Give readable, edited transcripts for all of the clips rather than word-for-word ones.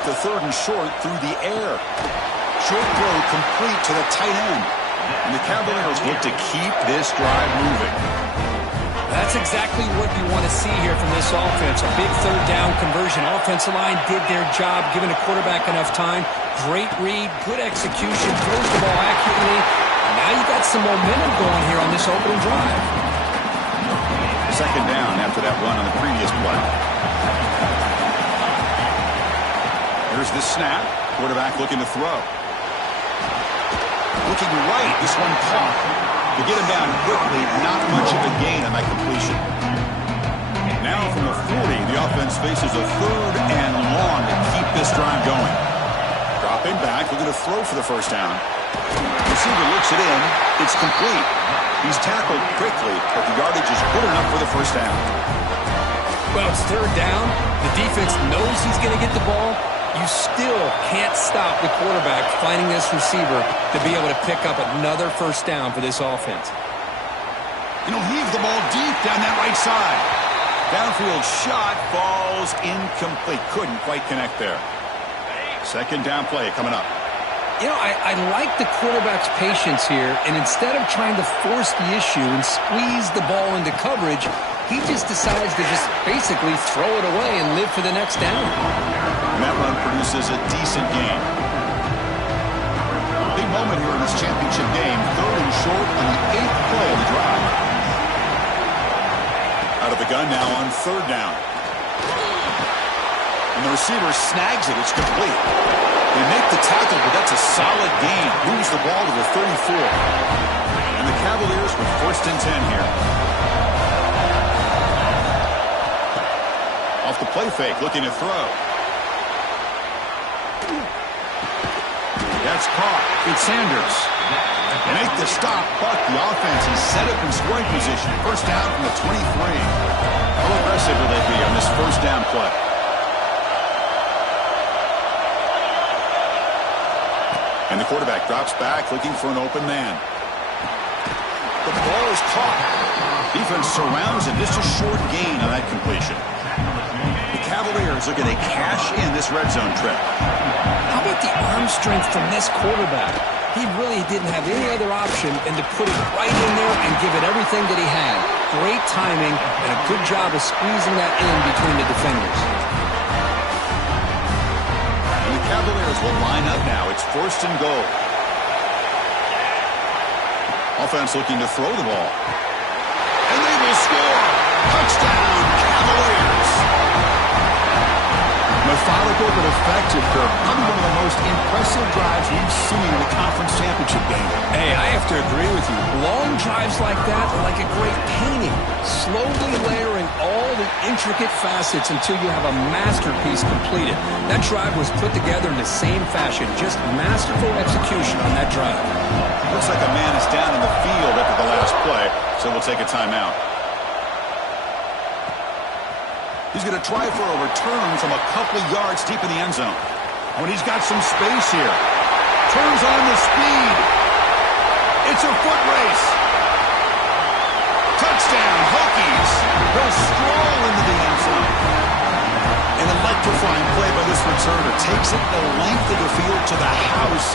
The third and short through the air. Short throw complete to the tight end. And the Cavaliers look to keep this drive moving. That's exactly what you want to see here from this offense. A big third down conversion. Offensive line did their job, giving the quarterback enough time. Great read, good execution, throws the ball accurately. And now you got some momentum going here on this opening drive. Second down after that run on the previous play. Here's the snap. Quarterback looking to throw. Looking right. This one caught. To get him down quickly, not much of a gain on that completion. Now from the 40, the offense faces a third and long to keep this drive going. Dropping back, looking to throw for the first down. Receiver looks it in. It's complete. He's tackled quickly, but the yardage is good enough for the first down. Well, it's third down. The defense knows he's going to get the ball. You still can't stop the quarterback finding this receiver to be able to pick up another first down for this offense. And he'll heave the ball deep down that right side. Downfield shot falls incomplete. Couldn't quite connect there. Second down play coming up. You know, I like the quarterback's patience here, and instead of trying to force the issue and squeeze the ball into coverage, he just decides to just basically throw it away and live for the next down. And that run produces a decent gain. Big moment here in this championship game. Third and short on the 8th play of the drive. Out of the gun now on third down. And the receiver snags it. It's complete. They make the tackle, but that's a solid gain. Moves the ball to the 34. And the Cavaliers with first and 10 here. Off the play fake, looking to throw. That's caught. It's Sanders. They make the stop, but the offense is set up in scoring position. First down from the 23. How aggressive will they be on this first down play? And the quarterback drops back, looking for an open man. The ball is caught. Defense surrounds it. Just a short gain on that completion. The Cavaliers are going to cash in this red zone trip. How about the arm strength from this quarterback? He really didn't have any other option than to put it right in there and give it everything that he had. Great timing and a good job of squeezing that in between the defenders. Cavaliers will line up now. It's first and goal. Offense looking to throw the ball. And they will score. Touchdown, Cavaliers. Methodical but effective, Kirk. Probably one of the most impressive drives we've seen in a conference championship game. Hey, I have to agree with you. Long drives like that are like a great painting. Slowly layering all the intricate facets until you have a masterpiece completed. That drive was put together in the same fashion. Just masterful execution on that drive. Looks like a man is down in the field after the last play, so we'll take a timeout. He's going to try for a return from a couple of yards deep in the end zone. When he's got some space here. Turns on the speed. It's a foot race. Touchdown, Hokies. They'll stroll into the end zone. An electrifying play by this returner. Takes it the length of the field to the house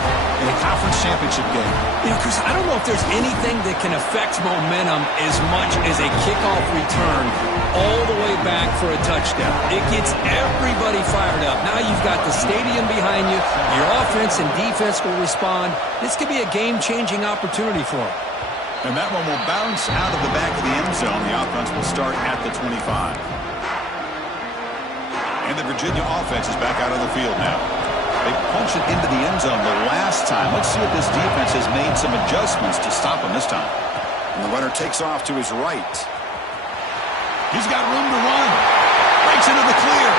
in a conference championship game. You know, Chris, I don't know if there's anything that can affect momentum as much as a kickoff return all the way back for a touchdown. It gets everybody fired up. Now you've got the stadium behind you. Your offense and defense will respond. This could be a game-changing opportunity for them. And that one will bounce out of the back of the end zone. The offense will start at the 25. And the Virginia offense is back out on the field now. They punched it into the end zone the last time. Let's see if this defense has made some adjustments to stop him this time. And the runner takes off to his right. He's got room to run. Breaks into the clear.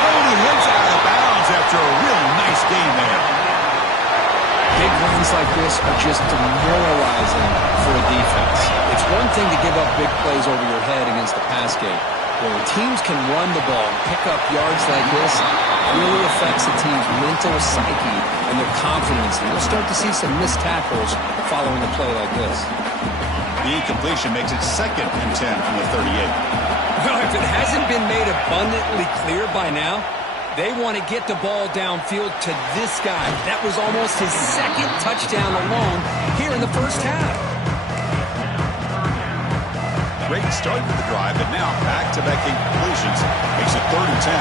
Oh, he heads out of bounds after a real nice game there. Big runs like this are just demoralizing for a defense. It's one thing to give up big plays over your head against the pass game. When teams can run the ball and pick up yards like this, it really affects the team's mental psyche and their confidence. And you'll start to see some missed tackles following a play like this. The incompletion makes it second and 10 from the 38. Well, if it hasn't been made abundantly clear by now, They want to get the ball downfield to this guy. That was almost his second touchdown alone here in the first half. Great start to the drive, but now back-to-back completions makes it 3rd and 10.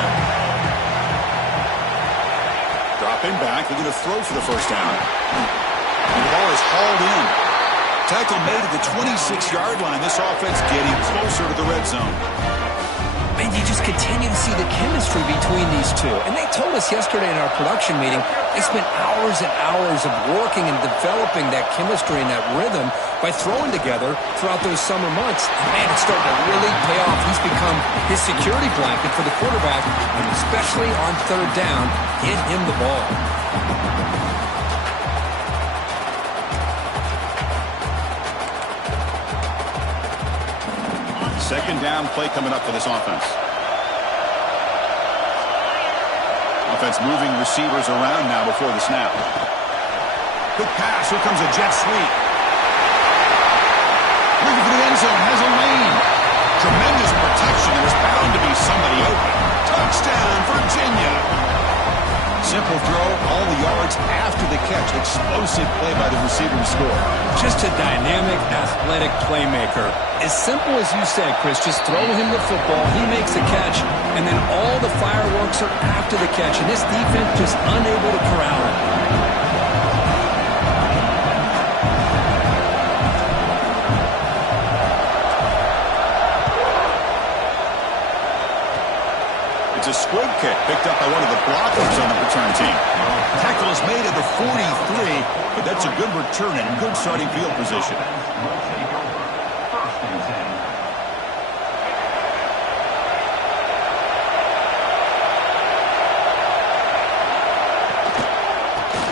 Dropping back, looking to throw for the first down. And the ball is hauled in. Tackle made at the 26-yard line. This offense getting closer to the red zone. And you just continue to see the chemistry between these two. And they told us yesterday in our production meeting, they spent hours and hours of working and developing that chemistry and that rhythm by throwing together throughout those summer months. And man, it's starting to really pay off. He's become his security blanket for the quarterback, and especially on 3rd down, get him the ball. Second down play coming up for this offense. Offense moving receivers around now before the snap. Quick pass. Here comes a jet sweep. Looking for the end zone. Has a lane. Tremendous protection. There's bound to be somebody open. Touchdown, Virginia. Simple throw, all the yards after the catch. Explosive play by the receiver to score. Just a dynamic, athletic playmaker. As simple as you said, Chris, just throw him the football, he makes the catch, and then all the fireworks are after the catch, and this defense just unable to corral him. It's a squib kick picked up by one of the blockers on the return team. Tackle is made at the 43, but that's a good return and good starting field position.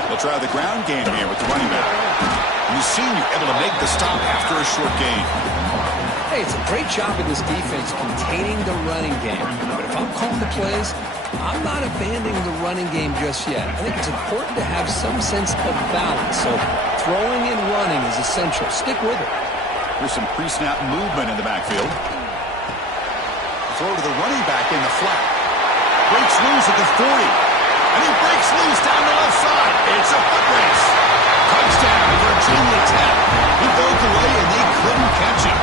They'll try the ground game here with the running back. And the senior able to make the stop after a short gain. Hey, it's a great job of this defense containing the running game. But if I'm calling the plays, I'm not abandoning the running game just yet. I think it's important to have some sense of balance. So throwing and running is essential. Stick with it. There's some pre-snap movement in the backfield. Throw to the running back in the flat. Breaks loose at the 40. And he breaks loose down the left side. It's a foot race. Touchdown, Virginia Tech. He broke away and they couldn't catch him.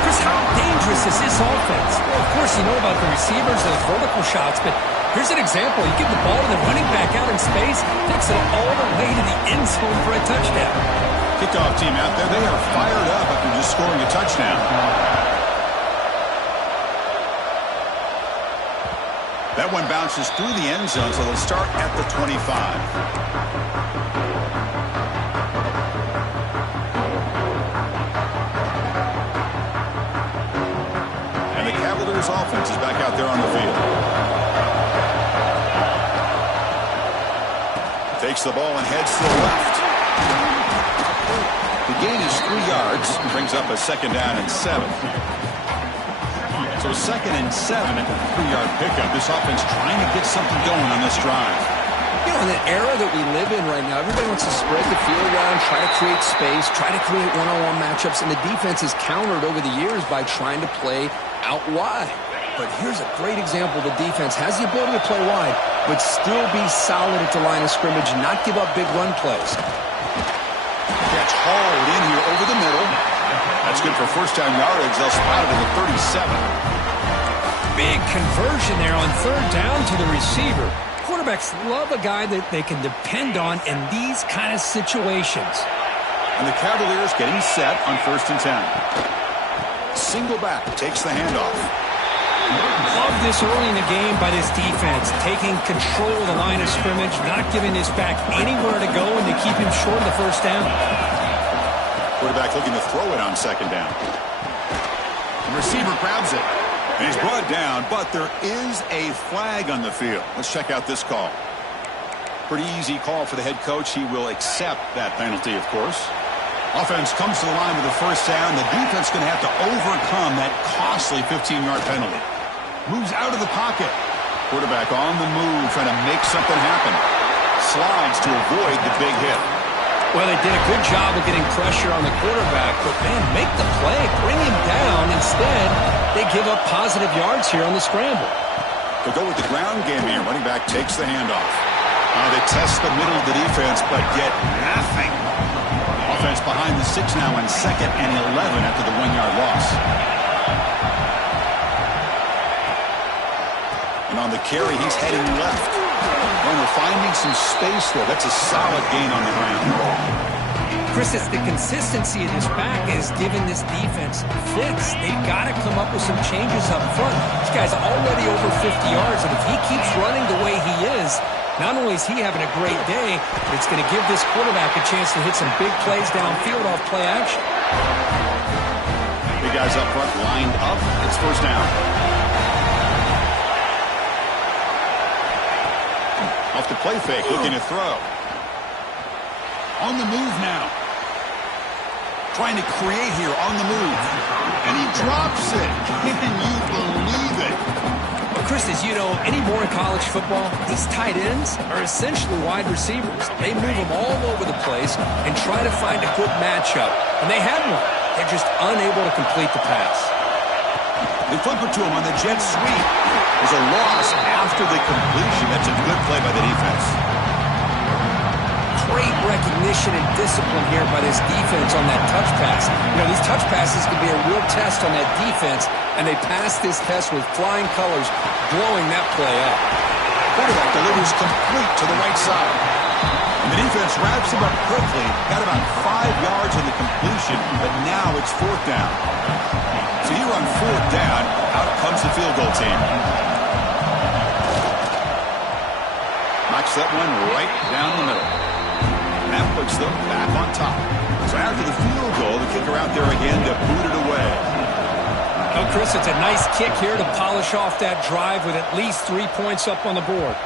Chris, how dangerous is this offense? Well, of course, you know about the receivers, those vertical shots, but here's an example. You give the ball to the running back out in space, takes it all the way to the end zone for a touchdown. Kickoff team out there, they are fired up after just scoring a touchdown. That one bounces through the end zone, so they'll start at the 25. Offense is back out there on the field. Takes the ball and heads to the left. The gain is 3 yards. Brings up a 2nd down and 7. So 2nd and 7 at the 3-yard pickup. This offense trying to get something going on this drive. You know, in the era that we live in right now, everybody wants to spread the field around, try to create space, try to create one-on-one matchups, and the defense is countered over the years by trying to play out wide. But here's a great example. The defense has the ability to play wide, but still be solid at the line of scrimmage and not give up big run plays. Catch hauled in here over the middle. That's good for first down yardage. They'll spot it at the 37. Big conversion there on 3rd down to the receiver. Quarterbacks love a guy that they can depend on in these kind of situations. And the Cavaliers getting set on 1st and 10. Single back takes the handoff. Love this early in the game by this defense, taking control of the line of scrimmage, not giving his back anywhere to go, and to keep him short of the first down. Quarterback looking to throw it on 2nd down. The receiver grabs it, and he's brought down, but there is a flag on the field. Let's check out this call. Pretty easy call for the head coach. He will accept that penalty, of course. Offense comes to the line with the first down. The defense going to have to overcome that costly 15-yard penalty. Moves out of the pocket. Quarterback on the move, trying to make something happen. Slides to avoid the big hit. Well, they did a good job of getting pressure on the quarterback, but, man, make the play, bring him down. Instead, they give up positive yards here on the scramble. To go with the ground game here, running back takes the handoff. They test the middle of the defense, but get nothing. Offense behind the 6 now on 2nd and 11 after the 1-yard loss. And on the carry, he's heading left. Runner finding some space there. That's a solid gain on the ground. Chris, it's the consistency of this back is giving this defense fits. They've got to come up with some changes up front. This guy's already over 50 yards, and if he keeps running the way he is, not only is he having a great day, but it's going to give this quarterback a chance to hit some big plays downfield off play action. Big guys up front lined up. It's first down. Off the play fake, looking to throw. On the move now. Trying to create here on the move. And he drops it. Can you believe it? Well, Chris, as you know, anymore in college football, these tight ends are essentially wide receivers. They move them all over the place and try to find a good matchup. And they had one. They're just unable to complete the pass. They flip it to him on the jet sweep. There's a loss after the completion. That's a good play by the defense. Great recognition and discipline here by this defense on that touch pass. You know, these touch passes can be a real test on that defense, and they passed this test with flying colors, blowing that play up. Quarterback delivers complete to the right side. And the defense wraps him up quickly. Got about 5 yards on the completion, but now it's 4th down. So here on 4th down, out comes the field goal team. Knocks that one right down the middle. That puts them back on top. So after the field goal, the kicker out there again to boot it away. Oh, Chris, it's a nice kick here to polish off that drive with at least 3 points up on the board.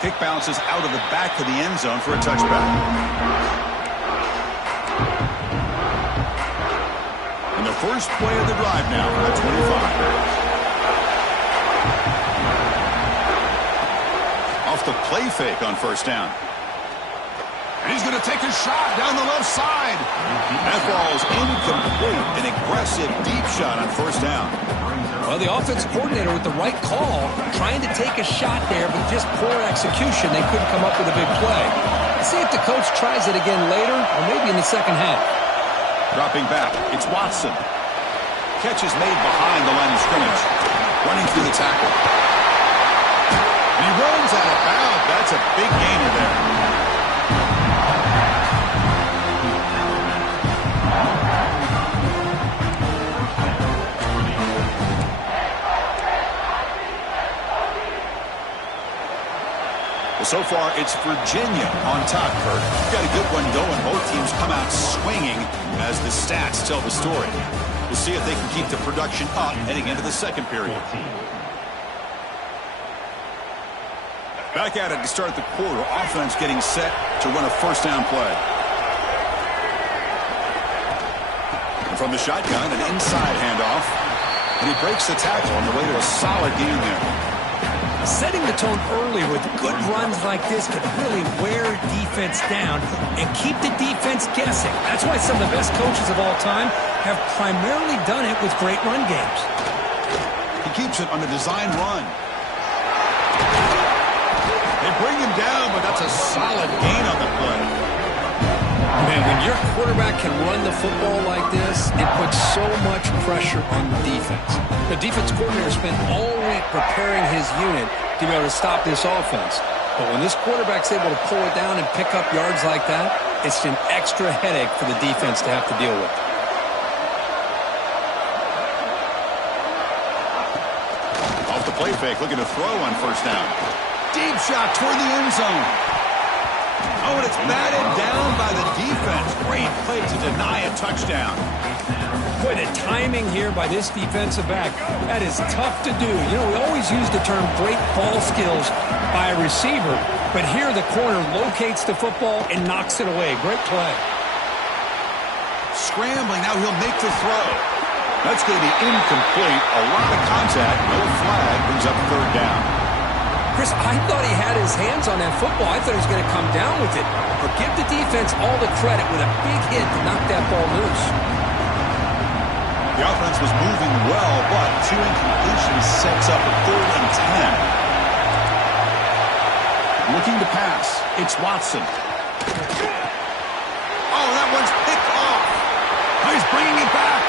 Kick bounces out of the back of the end zone for a touchback. And the first play of the drive now at 25. Off the play fake on first down. And he's going to take a shot down the left side. That ball's incomplete. An aggressive deep shot on first down. Well, the offensive coordinator with the right call, trying to take a shot there, but just poor execution. They couldn't come up with a big play. Let's see if the coach tries it again later, or maybe in the second half. Dropping back, it's Watson. Catch is made behind the line of scrimmage. Running through the tackle. And he runs out of bounds. That's a big gainer there. So far, it's Virginia on top, Kurt. Got a good one going. Both teams come out swinging as the stats tell the story. We'll see if they can keep the production up heading into the second period. Back at it to start the quarter. Offense getting set to run a first down play. And from the shotgun, an inside handoff. And he breaks the tackle on the way to a solid gain there. Setting the tone early with good runs like this can really wear defense down and keep the defense guessing. That's why some of the best coaches of all time have primarily done it with great run games. He keeps it on a design run. They bring him down, but that's a solid gain on the play. Man, when your quarterback can run the football like this, it puts so much pressure on the defense. The defense coordinator spent all week preparing his unit to be able to stop this offense. But when this quarterback's able to pull it down and pick up yards like that, it's an extra headache for the defense to have to deal with. Off the play fake, looking to throw on first down. Deep shot toward the end zone. Oh, and it's batted down by the defense. Great play to deny a touchdown. Boy, the timing here by this defensive back, that is tough to do. You know, we always use the term great ball skills by a receiver, but here the corner locates the football and knocks it away. Great play. Scrambling, now he'll make the throw. That's going to be incomplete. A lot of contact, no flag, brings up third down. Chris, I thought he had his hands on that football. I thought he was going to come down with it. But give the defense all the credit with a big hit to knock that ball loose. The offense was moving well, but 2 incompletions sets up a 3rd and 10. Looking to pass. It's Watson. Oh, that one's picked off. Oh, he's bringing it back.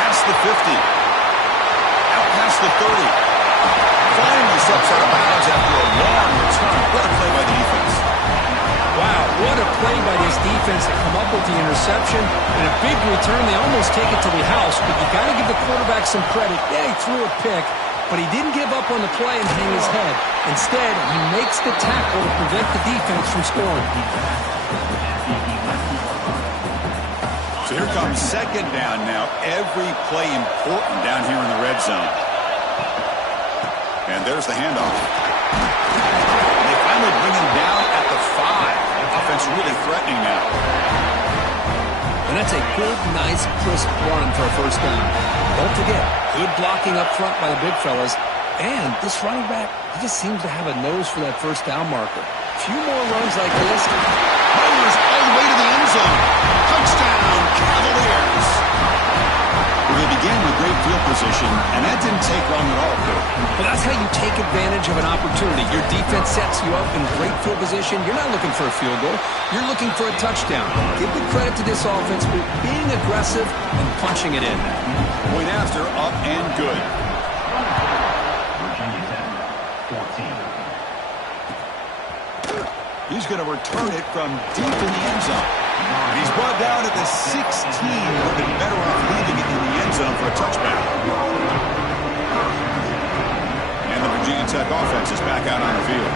Past the 50. Out past the 30. Finally steps out of bounds after a long return. What a play by the defense. Wow, what a play by this defense to come up with the interception. And a big return. They almost take it to the house, but you got to give the quarterback some credit. Yeah, he threw a pick, but he didn't give up on the play and hang his head. Instead, he makes the tackle to prevent the defense from scoring. So here comes second down now. Every play important down here in the red zone. And there's the handoff. They finally bring him down at the 5. Offense really threatening now. And that's a good, nice, crisp run for a first down. Don't forget, good blocking up front by the big fellas. And this running back, he just seems to have a nose for that first down marker. A few more runs like this. Mowers all the way to the end zone. Touchdown, Cavaliers. Well, they began with great field position, and that didn't take long at all, Kurt. Well, that's how you take advantage of an opportunity. Your defense sets you up in great field position. You're not looking for a field goal. You're looking for a touchdown. Give the credit to this offense for being aggressive and punching it in. Point after, up and good. He's going to return it from deep in the end zone. And he's brought down at the 16. Would have been better off leaving it in the end zone for a touchback. And the Virginia Tech offense is back out on the field.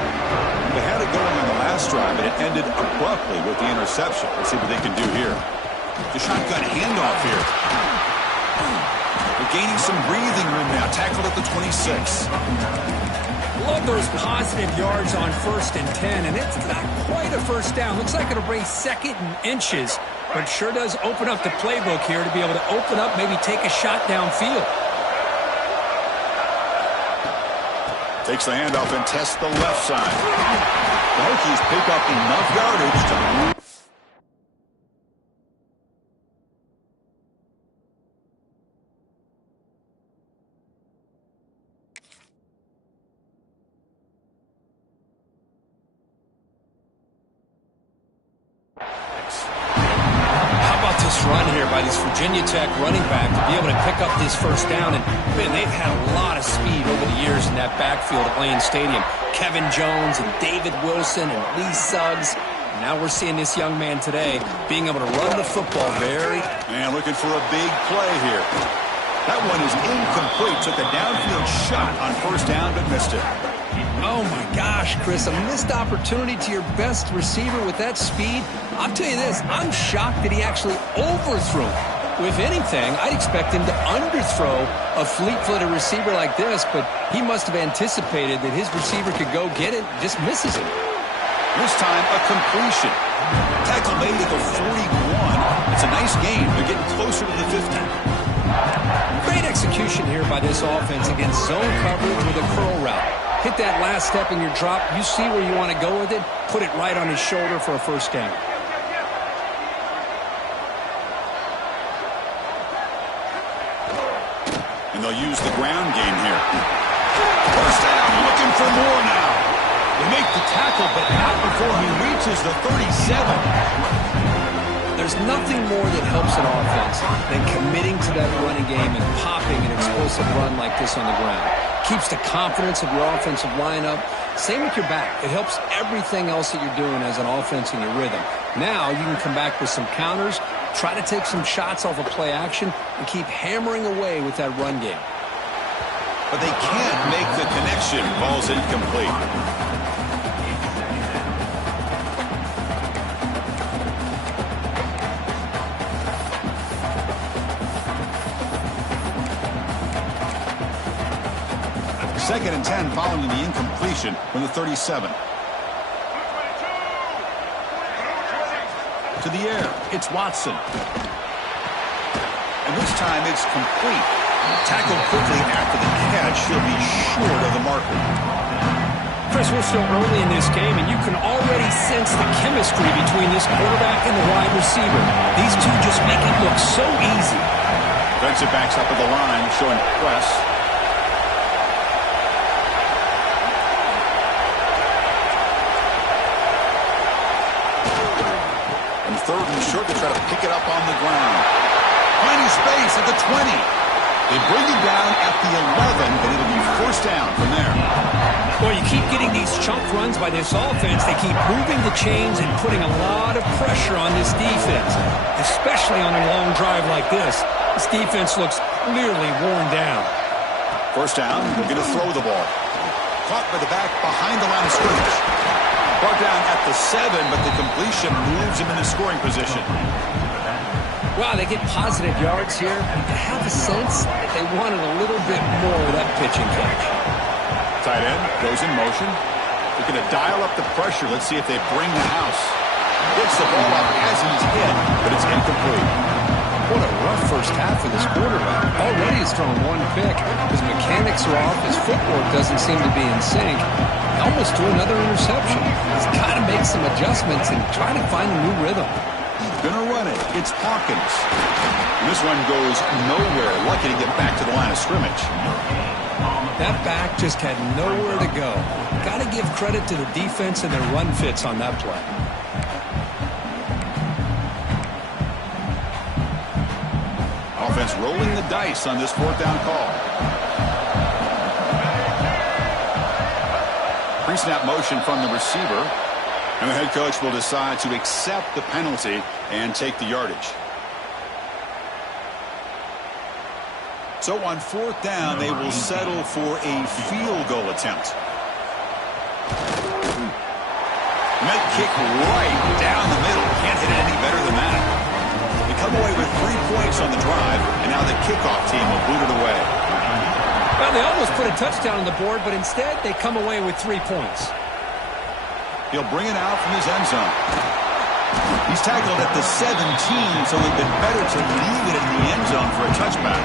They had it going on the last drive, but it ended abruptly with the interception. Let's see what they can do here. The shotgun handoff here. They're gaining some breathing room now. Tackled at the 26. Love those positive yards on 1st and 10, and it's not quite a first down. Looks like it'll bring 2nd and inches, but sure does open up the playbook here to be able to open up, maybe take a shot downfield. Takes the handoff and tests the left side. The Hokies pick up enough yardage to move. Run here by this Virginia Tech running back to be able to pick up this first down. And, man, they've had a lot of speed over the years in that backfield at Lane Stadium. Kevin Jones and David Wilson and Lee Suggs. And now we're seeing this young man today being able to run the football very. And looking for a big play here. That one is incomplete. Took a downfield shot on first down, but missed it. Oh, my gosh, Chris, a missed opportunity to your best receiver with that speed. I'll tell you this, I'm shocked that he actually overthrew him. If anything, I'd expect him to underthrow a fleet-footed receiver like this, but he must have anticipated that his receiver could go get it, just misses it. This time, a completion. Tackle made at the 41. It's a nice gain. They're getting closer to the 50. Great execution here by this offense against zone coverage with a curl route. Hit that last step in your drop. You see where you want to go with it. Put it right on his shoulder for a first down. And they'll use the ground game here. First down, looking for more now. They make the tackle, but not before he reaches the 37. There's nothing more that helps an offense than committing to that running game and popping an explosive run like this on the ground. Keeps the confidence of your offensive lineup. Same with your back. It helps everything else that you're doing as an offense in your rhythm. Now you can come back with some counters, try to take some shots off of play action, and keep hammering away with that run game. But they can't make the connection. Ball's incomplete. Second and 10 following the incompletion from the 37. To the air, it's Watson. And this time it's complete. Tackled quickly after the catch. He'll be short of the marker. Chris, we're still early in this game, and you can already sense the chemistry between this quarterback and the wide receiver. These two just make it look so easy. Defensive backs up at the line, showing press. sure to try to pick it up on the ground. Finding space at the 20. They bring him down at the 11, and it'll be first down from there. Well, you keep getting these chunk runs by this offense. They keep moving the chains and putting a lot of pressure on this defense, especially on a long drive like this. This defense looks clearly worn down. First down, we're going to throw the ball. Caught by the back behind the line of scrimmage. Brought down at the 7, but the completion moves him into scoring position. Wow, they get positive yards here. You have a sense that they wanted a little bit more of that pitching catch. Tight end goes in motion. Looking to dial up the pressure. Let's see if they bring the house. Gets the ball up as he's hit, but it's incomplete. What a rough first half for this quarterback. Already he's thrown one pick. His mechanics are off. His footwork doesn't seem to be in sync. He almost threw another interception. He's got to make some adjustments and try to find a new rhythm. Gonna run it. It's Hawkins. And this one goes nowhere. Lucky to get back to the line of scrimmage. That back just had nowhere to go. Got to give credit to the defense and their run fits on that play. Offense rolling the dice on this fourth down call. Pre-snap motion from the receiver. And the head coach will decide to accept the penalty and take the yardage. So on fourth down, they will settle for a field goal attempt. And that kick right down the middle. Can't hit it any better than that. They come away with 3 points on the drive, and now the kickoff team will boot it away. Well, they almost put a touchdown on the board, but instead they come away with 3 points. He'll bring it out from his end zone. He's tackled at the 17, so it would have been better to leave it in the end zone for a touchback.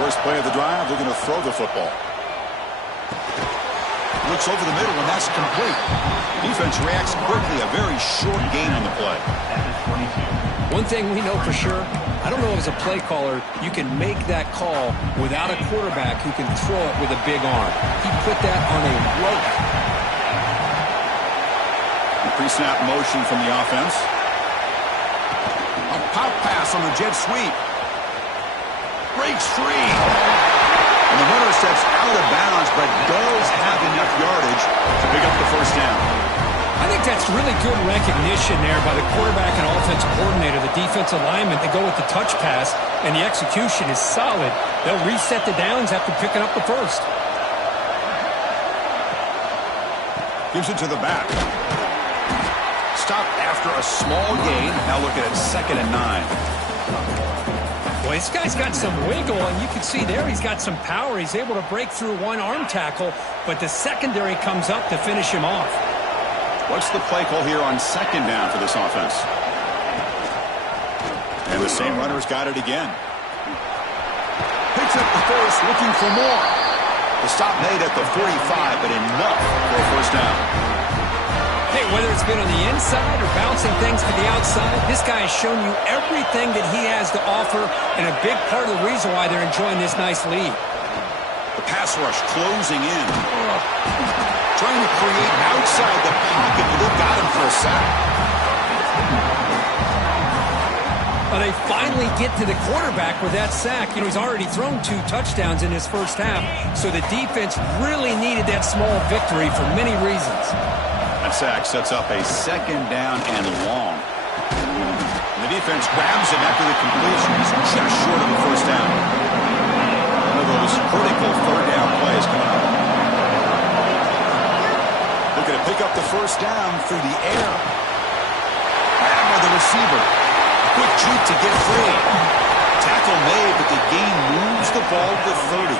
First play of the drive, they're going to throw the football. Looks over the middle, and that's complete. Defense reacts quickly, a very short gain on the play. One thing we know for sure, I don't know as a play caller, you can make that call without a quarterback who can throw it with a big arm. He put that on a rope. Pre-snap motion from the offense. A pop pass on the jet sweep. Breaks free. And the runner steps out of bounds, but does have enough yardage to pick up the first down. I think that's really good recognition there by the quarterback and offensive coordinator, the defensive lineman. They go with the touch pass, and the execution is solid. They'll reset the downs after picking up the first. Gives it to the back. Stop after a small gain. Now look at it, 2nd and 9. Boy, this guy's got some wiggle, and you can see there he's got some power. He's able to break through one arm tackle, but the secondary comes up to finish him off. What's the play call here on 2nd down for this offense? And the same runner's got it again. Picks up the first, looking for more. The stop made at the 45, but enough for a first down. Hey, whether it's been on the inside or bouncing things to the outside, this guy has shown you everything that he has to offer, and a big part of the reason why they're enjoying this nice lead. The pass rush closing in. Trying to create outside the pocket, but they've got him for a sack. Well, they finally get to the quarterback with that sack. You know, he's already thrown 2 touchdowns in his first half, so the defense really needed that small victory for many reasons. That sack sets up a 2nd down and long. And the defense grabs him after the completion. He's just short of the first down. One of those critical 3rd down plays coming up. Looking to pick up the first down through the air. Grabbed by the receiver. Quick juke to get free. Tackle made, but the gain moves the ball to 30.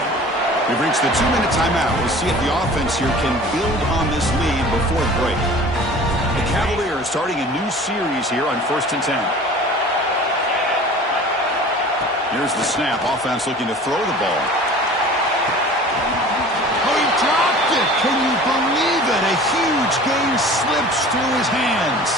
We've reached the 2-minute timeout. We'll see if the offense here can build on this lead before the break. The Cavaliers starting a new series here on 1st and 10. Here's the snap. Offense looking to throw the ball. Oh, he dropped it. Can you believe it? A huge gain slips through his hands.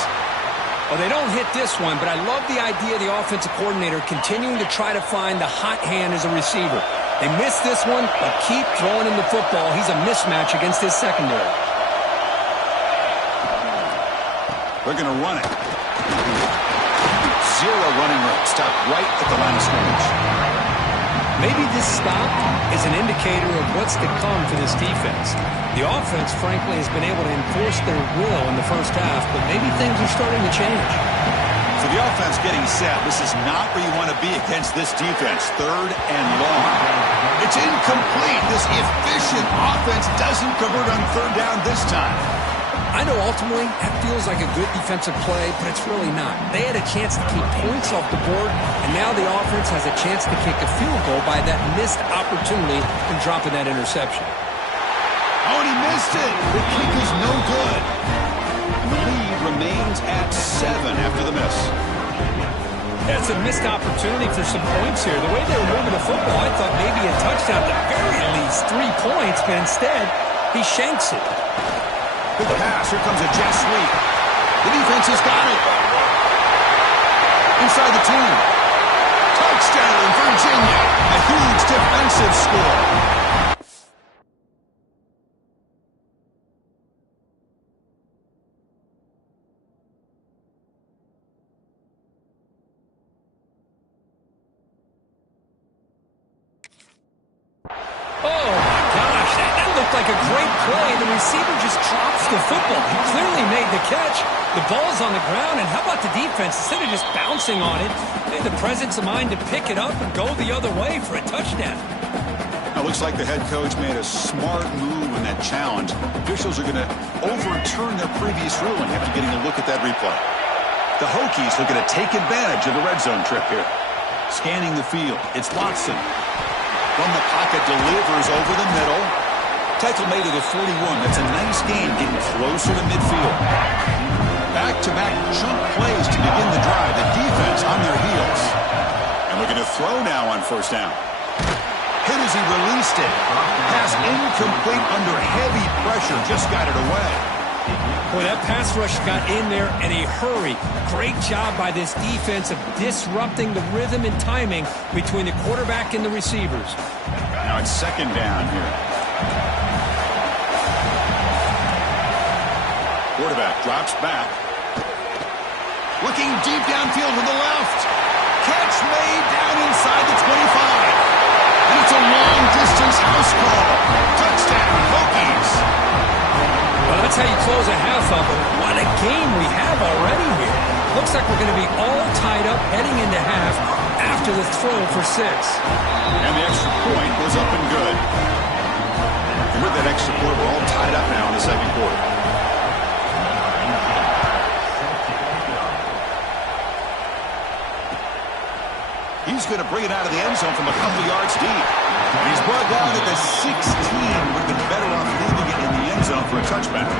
Well, they don't hit this one, but I love the idea of the offensive coordinator continuing to try to find the hot hand as a receiver. They missed this one, but keep throwing him the football. He's a mismatch against his secondary. They're going to run it. Zero running room. Stop right at the line of scrimmage. Maybe this stop is an indicator of what's to come for this defense. The offense, frankly, has been able to enforce their will in the first half, but maybe things are starting to change. So the offense getting set. This is not where you want to be against this defense. Third and long. It's incomplete. This efficient offense doesn't convert on third down this time. I know ultimately that feels like a good defensive play, but it's really not. They had a chance to keep points off the board, and now the offense has a chance to kick a field goal by that missed opportunity and dropping that interception. Oh, and he missed it. The kick is no good. And the lead remains at 7 after the miss. That's a missed opportunity for some points here. The way they were moving the football, I thought maybe a touchdown, at the very least 3 points, but instead he shanks it. Good pass. Here comes a jet sweep. The defense has got it. Inside the 10. Touchdown, Virginia. A huge defensive score. Like a great play. The receiver just drops the football. He clearly made the catch. The ball's on the ground, and how about the defense? Instead of just bouncing on it, they had the presence of mind to pick it up and go the other way for a touchdown. It looks like the head coach made a smart move in that challenge. Officials are going to overturn their previous ruling after getting a look at that replay. The Hokies looking to take advantage of the red zone trip here. Scanning the field. It's Watson. From the pocket, delivers over the middle. Tackle made to the 41. That's a nice gain, getting closer to midfield. Back-to-back chunk plays to begin the drive. The defense on their heels. And looking to throw now on first down. Hit as he released it. Pass incomplete under heavy pressure. Just got it away. Boy, that pass rush got in there in a hurry. Great job by this defense of disrupting the rhythm and timing between the quarterback and the receivers. Now it's second down here. Quarterback drops back. Looking deep downfield to the left. Catch made down inside the 25. And it's a long-distance house call. Touchdown, Hokies. Well, that's how you close a half up. What a game we have already here. Looks like we're going to be all tied up heading into half after the throw for 6. And the extra point was up and good. And with that extra point, we're all tied up now in the second quarter. He's going to bring it out of the end zone from a couple yards deep. And he's brought down at the 16. Would have been better off leaving it in the end zone for a touchback.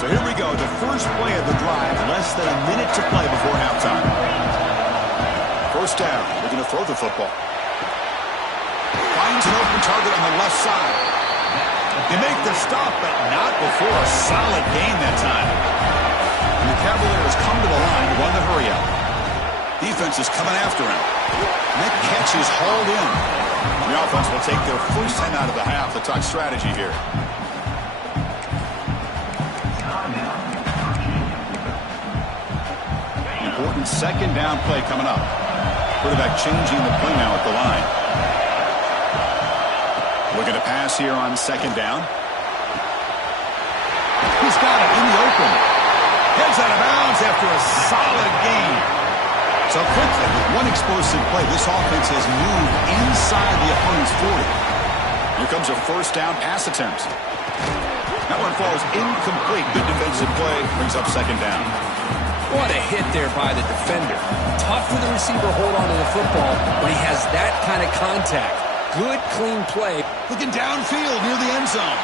So here we go. The first play of the drive. Less than a minute to play before halftime. First down. They're going to throw the football. Finds an open target on the left side. They make the stop, but not before a solid gain that time. And the Cavaliers come to the line to run the hurry out. Defense is coming after him. And that catch is hauled in. And the offense will take their first time out of the half to talk strategy here. Important second down play coming up. Quarterback changing the play now at the line. Looking to pass here on second down. He's got it in the open. Heads out of bounds after a solid gain. So quickly, with one explosive play, this offense has moved inside the opponent's 40. Here comes a first down pass attempt. That one falls incomplete. Good defensive play. Brings up second down. What a hit there by the defender. Tough for the receiver to hold on to the football when he has that kind of contact. Good, clean play. Looking downfield near the end zone.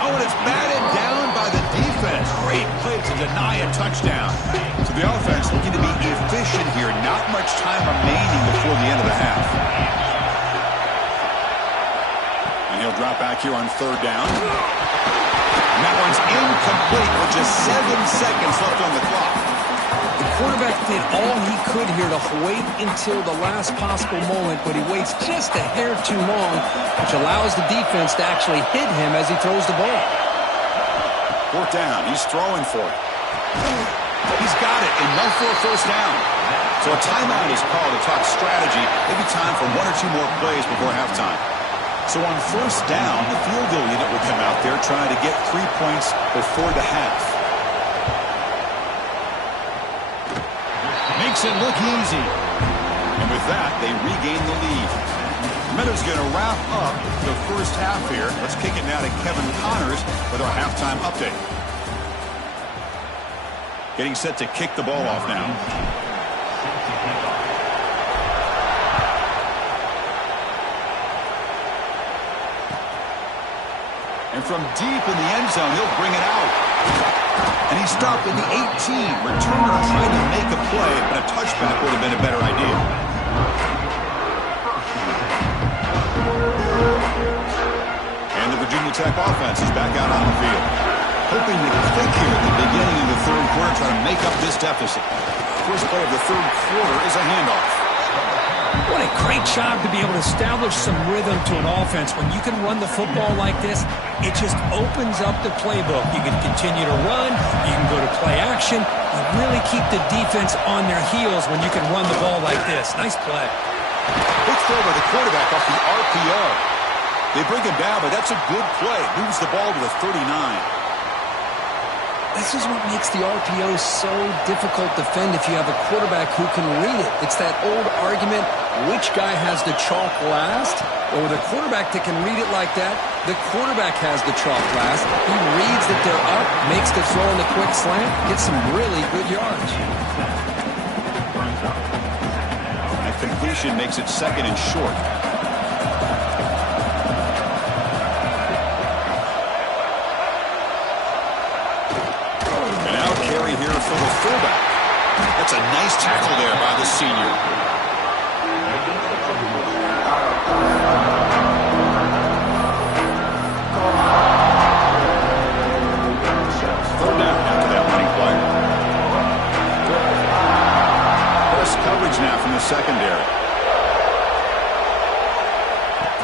Oh, and it's batted down by the defense. Great play to deny a touchdown. So the offense looking to be efficient here. Not much time remaining before the end of the half. And he'll drop back here on third down. And that one's incomplete with just 7 seconds left on the clock. The quarterback did all he could here to wait until the last possible moment, but he waits just a hair too long, which allows the defense to actually hit him as he throws the ball. Fourth down. He's throwing for it. He's got it. Enough for a first down. So a timeout is called to talk strategy. Maybe time for one or two more plays before halftime. So on first down, the field goal unit will come out there trying to get 3 points before the half. Makes it look easy. And with that, they regain the lead. Meadow's going to wrap up the first half here. Let's kick it now to Kevin Connors with our halftime update. Getting set to kick the ball off now. And from deep in the end zone, he'll bring it out. And he stopped at the 18. Returner trying to make a play, but a touchback would have been a better idea. And the Virginia Tech offense is back out on the field. Hoping to click here at the beginning of the third quarter, trying to make up this deficit. First play of the third quarter is a handoff. What a great job to be able to establish some rhythm to an offense. When you can run the football like this, it just opens up the playbook. You can continue to run. You can go to play action. You really keep the defense on their heels when you can run the ball like this. Nice play. Quick throw by the quarterback off the RPO. They bring him down, but that's a good play. Moves the ball to the 39. This is what makes the RPO so difficult to defend if you have a quarterback who can read it. It's that old argument, which guy has the chalk last? Or with a quarterback that can read it like that, the quarterback has the chalk last. He reads that they're up, makes the throw in the quick slant, gets some really good yards. That completion makes it second and short. Here for the fullback. That's a nice tackle there by the senior. Third down after that running play. Press coverage now from the secondary.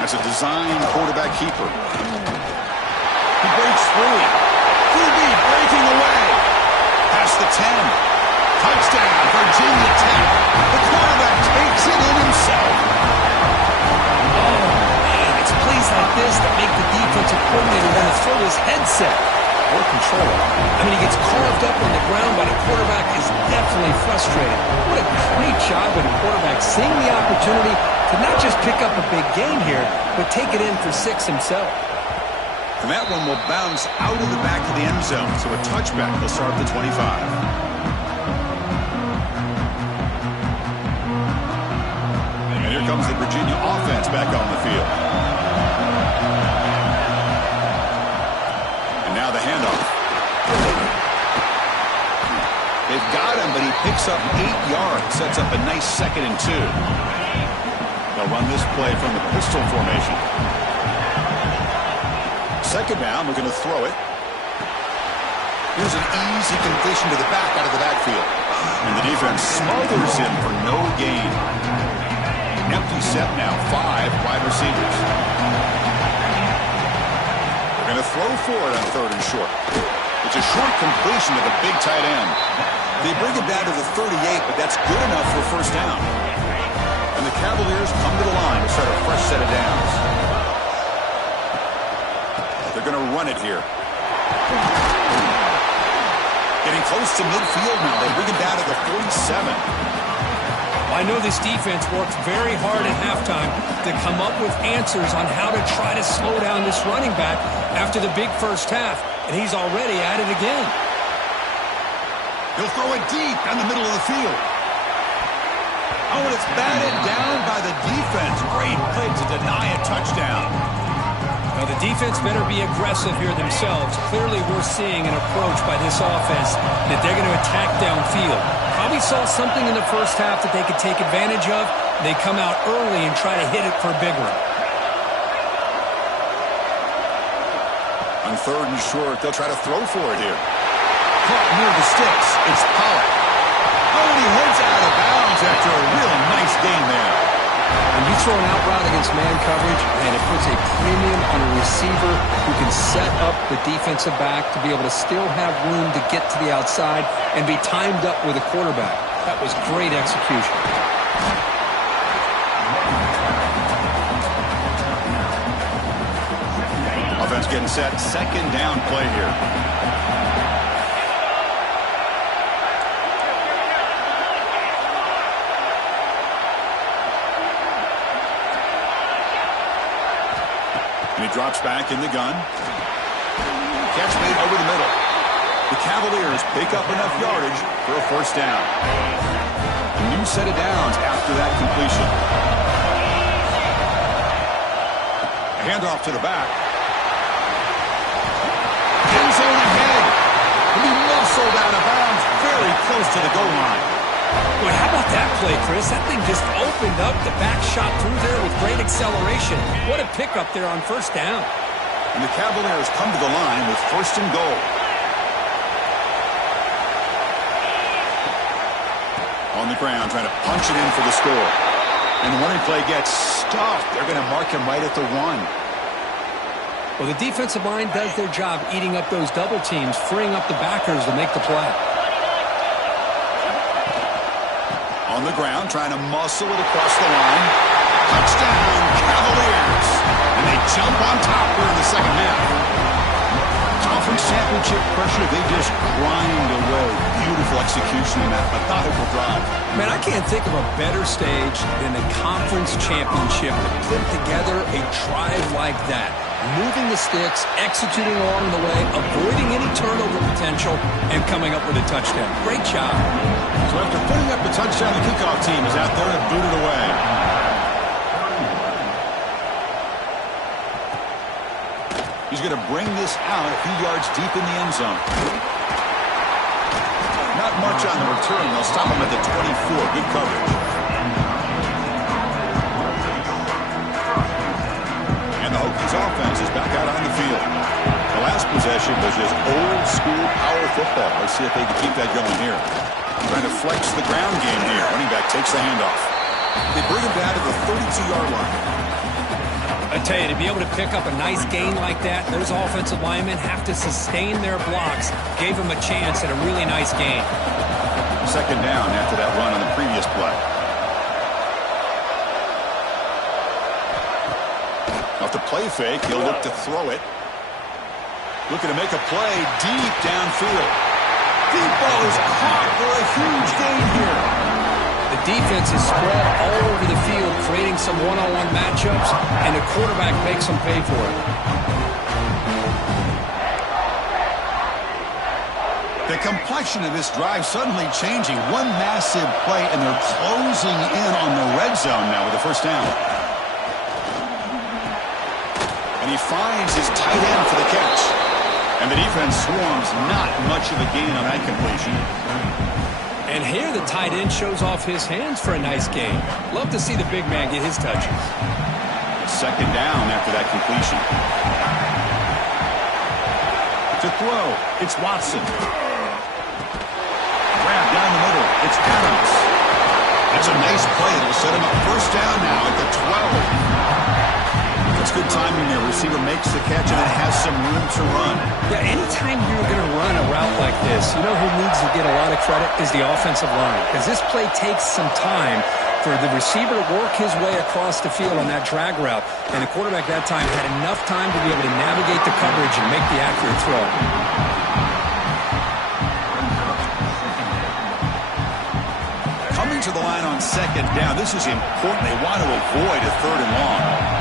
That's a designed quarterback keeper. He breaks free. QB breaking away. Past the 10. Touchdown, Virginia Tech. The quarterback takes it in himself. Oh, man, it's plays like this that make the defensive coordinator want to throw his headset. Or control it. I mean, he gets carved up on the ground, but the quarterback is definitely frustrated. What a great job by the quarterback seeing the opportunity to not just pick up a big gain here, but take it in for 6 himself. And that one will bounce out of the back of the end zone, so a touchback will start at the 25. And here comes the Virginia offense back on the field. And now the handoff. They've got him, but he picks up 8 yards, sets up a nice 2nd and 2. They'll run this play from the pistol formation. Second down, we're going to throw it. Here's an easy completion to the back out of the backfield. And the defense smothers him for no gain. Empty set now, 5 wide receivers. They're going to throw for it on 3rd and short. It's a short completion to the big tight end. They bring it down to the 38, but that's good enough for a first down. And the Cavaliers come to the line to start a fresh set of downs. They're going to run it here. Getting close to midfield now. They bring it down to the 47. I know this defense worked very hard at halftime to come up with answers on how to try to slow down this running back after the big first half, and he's already at it again. He'll throw it deep down the middle of the field. Oh, and it's batted down by the defense. Great play to deny a touchdown. Now, the defense better be aggressive here themselves. Clearly, we're seeing an approach by this offense that they're going to attack downfield. Probably saw something in the first half that they could take advantage of. They come out early and try to hit it for a big one. On 3rd and short, they'll try to throw for it here. Caught near the sticks. It's Pollack. Oh, and he heads out of bounds after a real nice gain there. When you throw an out route against man coverage, and it puts a premium on a receiver who can set up the defensive back to be able to still have room to get to the outside and be timed up with a quarterback. That was great execution. Offense getting set. Second down play here. And he drops back in the gun. Catch made over the middle. The Cavaliers pick up enough yardage for a first down. A new set of downs after that completion. A handoff to the back. End zone ahead. And he muscled out of bounds very close to the goal line. Boy, how about that play, Chris? That thing just opened up. The back shot through there with great acceleration. What a pickup there on first down. And the Cavaliers come to the line with first and goal. On the ground, trying to punch it in for the score. And the running play gets stuffed. They're going to mark him right at the 1. Well, the defensive line does their job eating up those double teams, freeing up the backers to make the play. On the ground, trying to muscle it across the line. Touchdown, Cavaliers. And they jump on top here in the second half. Conference championship pressure, they just grind away. Beautiful execution in that methodical drive. Man, I can't think of a better stage than the conference championship to put together a drive like that. Moving the sticks, executing along the way, avoiding any turnover potential, and coming up with a touchdown. Great job. So after putting up a touchdown, the kickoff team is out there to boot it away. He's going to bring this out a few yards deep in the end zone. Not much on the return. They'll stop him at the 24. Good coverage. And the Hokies offense is back out on the field. The last possession was just old school power football. Let's see if they can keep that going here. Trying to flex the ground game here. Running back takes the handoff. They bring him down to the 32-yard line. I tell you, to be able to pick up a nice gain like that, those offensive linemen have to sustain their blocks. Gave him a chance at a really nice gain. Second down after that run on the previous play. Off the play fake, he'll look to throw it. Looking to make a play deep downfield. Deep ball is caught for a huge gain here. The defense is spread all over the field, creating some one-on-one matchups, and the quarterback makes them pay for it. The complexion of this drive suddenly changing. One massive play, and they're closing in on the red zone now with the first down. And he finds his tight end for the catch. And the defense swarms. Not much of a gain on that completion. And here the tight end shows off his hands for a nice gain. Love to see the big man get his touches. Second down after that completion. To throw, it's Watson. Grab down the middle, it's Adams. That's a nice play. It'll set him up first down now at the 12. That's good timing there. Receiver makes the catch and it has some room to run. Yeah, anytime you're going to run a route like this, you know who needs to get a lot of credit is the offensive line. Because this play takes some time for the receiver to work his way across the field on that drag route. And the quarterback that time had enough time to be able to navigate the coverage and make the accurate throw. Coming to the line on second down. This is important. They want to avoid a third and long.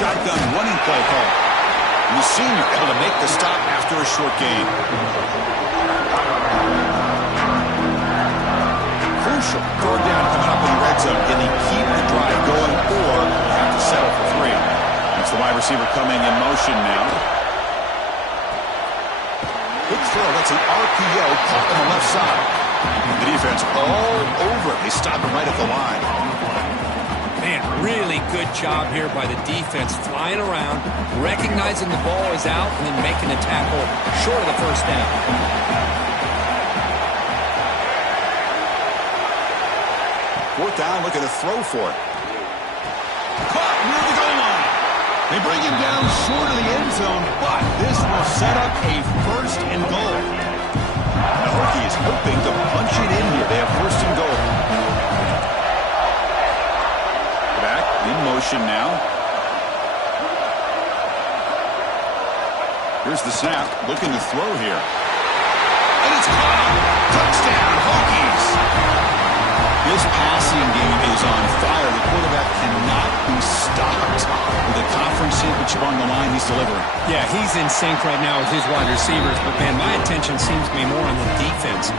Shotgun running play call. And the senior able to make the stop after a short gain. Crucial. Third down coming up in the red zone. Can he keep the drive going or have to settle for 3? That's the wide receiver coming in motion now. Quick throw. That's an RPO caught on the left side. The defense all over it. They stop him right at the line. Man, really good job here by the defense, flying around, recognizing the ball is out, and then making a tackle short of the first down. Fourth down, looking to throw for it. Caught near the goal line. They bring him down short of the end zone, but this will set up a first and goal. The Hokies hoping to punch it in here. They have first and goal. Back in motion now. Here's the snap, looking to throw here. And it's caught. Touchdown, Hokies. This passing game is on fire. The quarterback cannot be stopped with a conference championship on the line he's delivering. Yeah, he's in sync right now with his wide receivers, but, man, my attention seems to be more on the defense.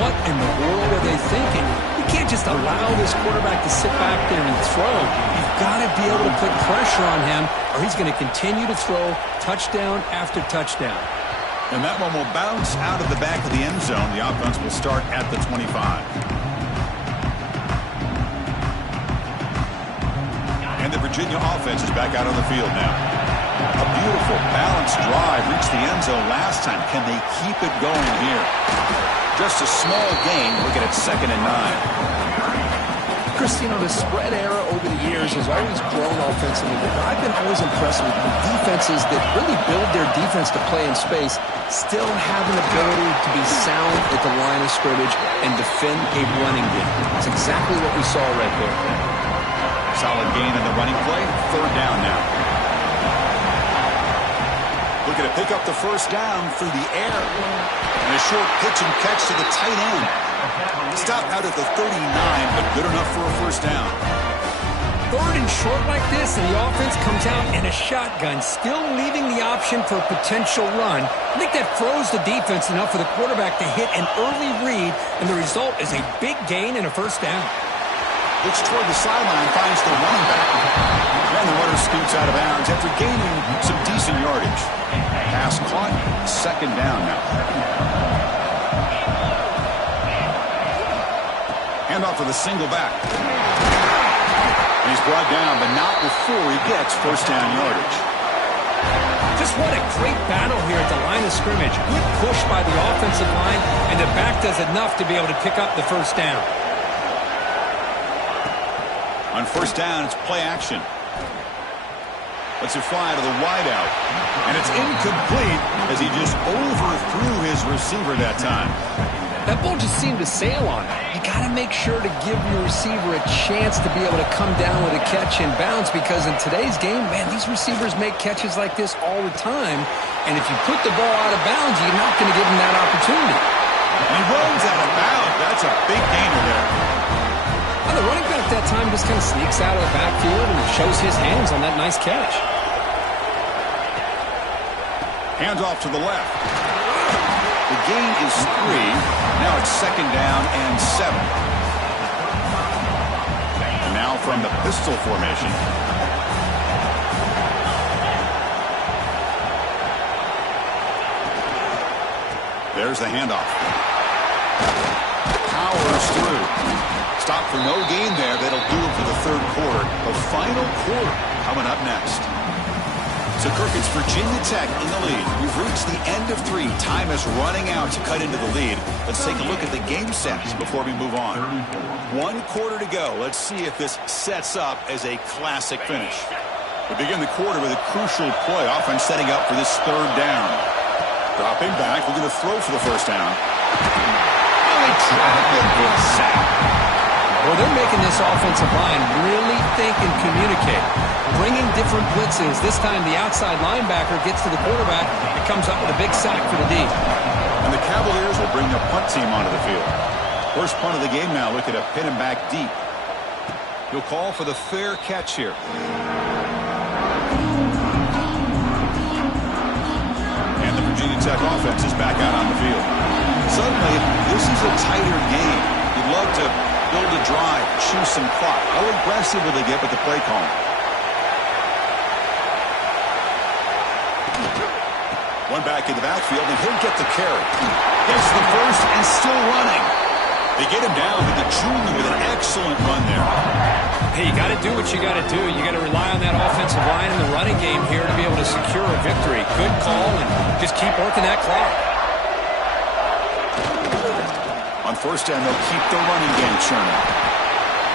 What in the world are they thinking? You can't just allow this quarterback to sit back there and throw. You've got to be able to put pressure on him, or he's going to continue to throw touchdown after touchdown. And that one will bounce out of the back of the end zone. The offense will start at the 25. And the Virginia offense is back out on the field now. A beautiful, balanced drive reached the end zone last time. Can they keep it going here? Just a small gain. Looking at 2nd and 9. Chris, you know, the spread era over the years has always grown offensively. I've been always impressed with defenses that really build their defense to play in space, still have an ability to be sound at the line of scrimmage and defend a running game. That's exactly what we saw right there. Solid gain in the running play. 3rd down now. Looking to pick up the first down through the air. And a short pitch and catch to the tight end. Stop out at the 39, but good enough for a first down. 3rd and short like this, and the offense comes out in a shotgun, still leaving the option for a potential run. I think that froze the defense enough for the quarterback to hit an early read, and the result is a big gain and a first down. Looks toward the sideline, finds the running back. And the runner scoots out of bounds after gaining some decent yardage. Pass caught, 2nd down now. Handoff to the single back. And he's brought down, but not before he gets first down yardage. Just what a great battle here at the line of scrimmage. Good push by the offensive line, and the back does enough to be able to pick up the first down. On first down, it's play action. Lets it fly to the wideout. And it's incomplete as he just overthrew his receiver that time. That ball just seemed to sail on him. You got to make sure to give your receiver a chance to be able to come down with a catch and bounce, because in today's game, man, these receivers make catches like this all the time. And if you put the ball out of bounds, you're not going to give him that opportunity. And he runs out of bounds. That's a big gainer there. Well, the running back that time just kind of sneaks out of the backfield and shows his hands on that nice catch. Hands off to the left. The gain is 3. Now it's 2nd down and 7. And now from the pistol formation. There's the handoff. Powers through. Stop for no gain there. That'll do it for the 3rd quarter. The final quarter coming up next. So, Kirk, it's Virginia Tech in the lead. We've reached the end of 3. Time is running out to cut into the lead. Let's take a look at the game sets before we move on. 1 quarter to go. Let's see if this sets up as a classic finish. We begin the quarter with a crucial play. Offense setting up for this 3rd down. Dropping back. We're going to throw for the first down. Oh, they trap it for a sack. Well, they're making this offensive line really think and communicate. Bringing different blitzes. This time the outside linebacker gets to the quarterback and comes up with a big sack for the D. And the Cavaliers will bring the punt team onto the field. First punt of the game now. Look at a pin him back deep. He'll call for the fair catch here. And the Virginia Tech offense is back out on the field. Suddenly, this is a tighter game. You'd love to build a drive, choose some clock. How aggressive will they get with the play call? One back in the backfield, and he'll get the carry. Gets the first and still running. They get him down with the Junior with an excellent run there. Hey, you got to do what you got to do. You got to rely on that offensive line in the running game here to be able to secure a victory. Good call, and just keep working that clock. On first down, they'll keep the running game churning.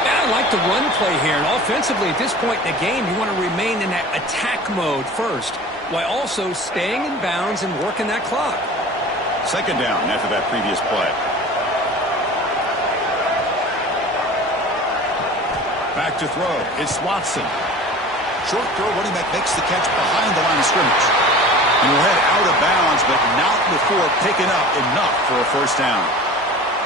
Yeah, I like the run play here. And offensively, at this point in the game, you want to remain in that attack mode first, while also staying in bounds and working that clock. Second down after that previous play. Back to throw. It's Watson. Short throw, running back makes the catch behind the line of scrimmage. And will head out of bounds, but not before picking up enough for a first down.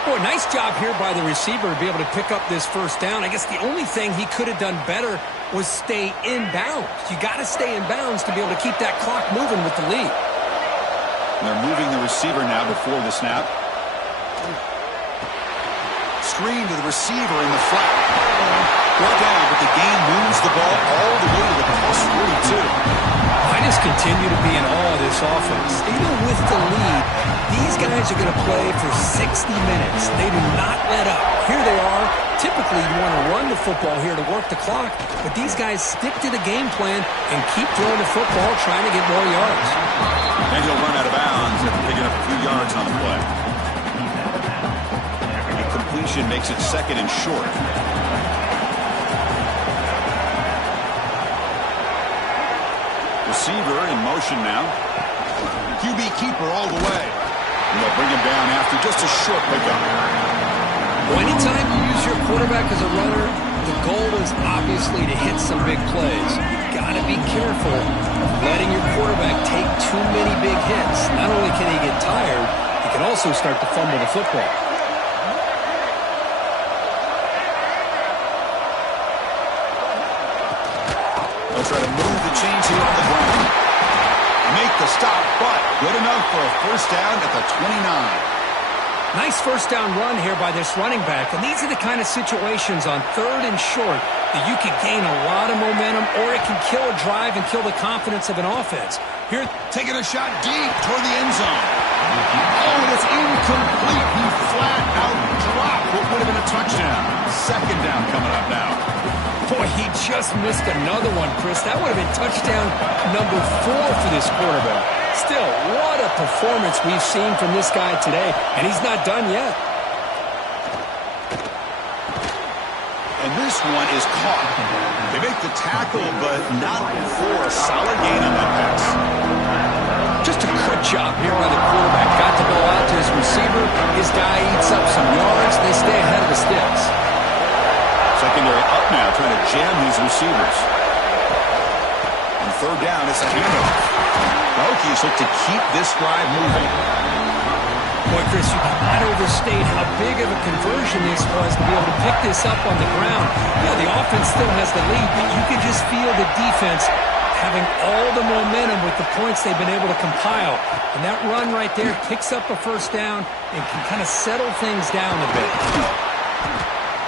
Boy, nice job here by the receiver to be able to pick up this first down. I guess the only thing he could have done better was stay in bounds. You got to stay in bounds to be able to keep that clock moving with the lead. And they're moving the receiver now before the snap. Screen to the receiver in the flat. Brought down, but the game moves the ball all the way to the plus 42. I just continue to be in awe of this offense. Even with the lead, these guys are going to play for 60 minutes. They do not let up. Here they are. Typically, you want to run the football here to work the clock, but these guys stick to the game plan and keep throwing the football, trying to get more yards. And he'll run out of bounds after picking up a few yards on the play. The completion makes it second and short. Receiver in motion now. QB keeper all the way. And they'll bring him down after just a short pickup. Well, anytime you use your quarterback as a runner, the goal is obviously to hit some big plays. You got to be careful of letting your quarterback take too many big hits. Not only can he get tired, he can also start to fumble the football. They'll try to move the chains here on the ground. Make the stop, but good enough for a first down at the 29. Nice first down run here by this running back. And these are the kind of situations on third and short that you can gain a lot of momentum, or it can kill a drive and kill the confidence of an offense. Here, taking a shot deep toward the end zone. Oh, and it's incomplete. He flat out dropped what would have been a touchdown. Second down coming up now. Boy, he just missed another one, Chris. That would have been touchdown number 4 for this quarterback. Still, what a performance we've seen from this guy today, and he's not done yet. And this one is caught. They make the tackle, but not for a solid gain on that pass. Just a good job here by the quarterback. Got the ball out to his receiver. His guy eats up some yards. They stay ahead of the sticks. Secondary up now, trying to jam these receivers. On third down, it's a handoff. The Hokies look to keep this drive moving. Boy, Chris, you cannot overstate how big of a conversion this was to be able to pick this up on the ground. Yeah, the offense still has the lead, but you can just feel the defense having all the momentum with the points they've been able to compile. And that run right there picks up a first down and can kind of settle things down a bit.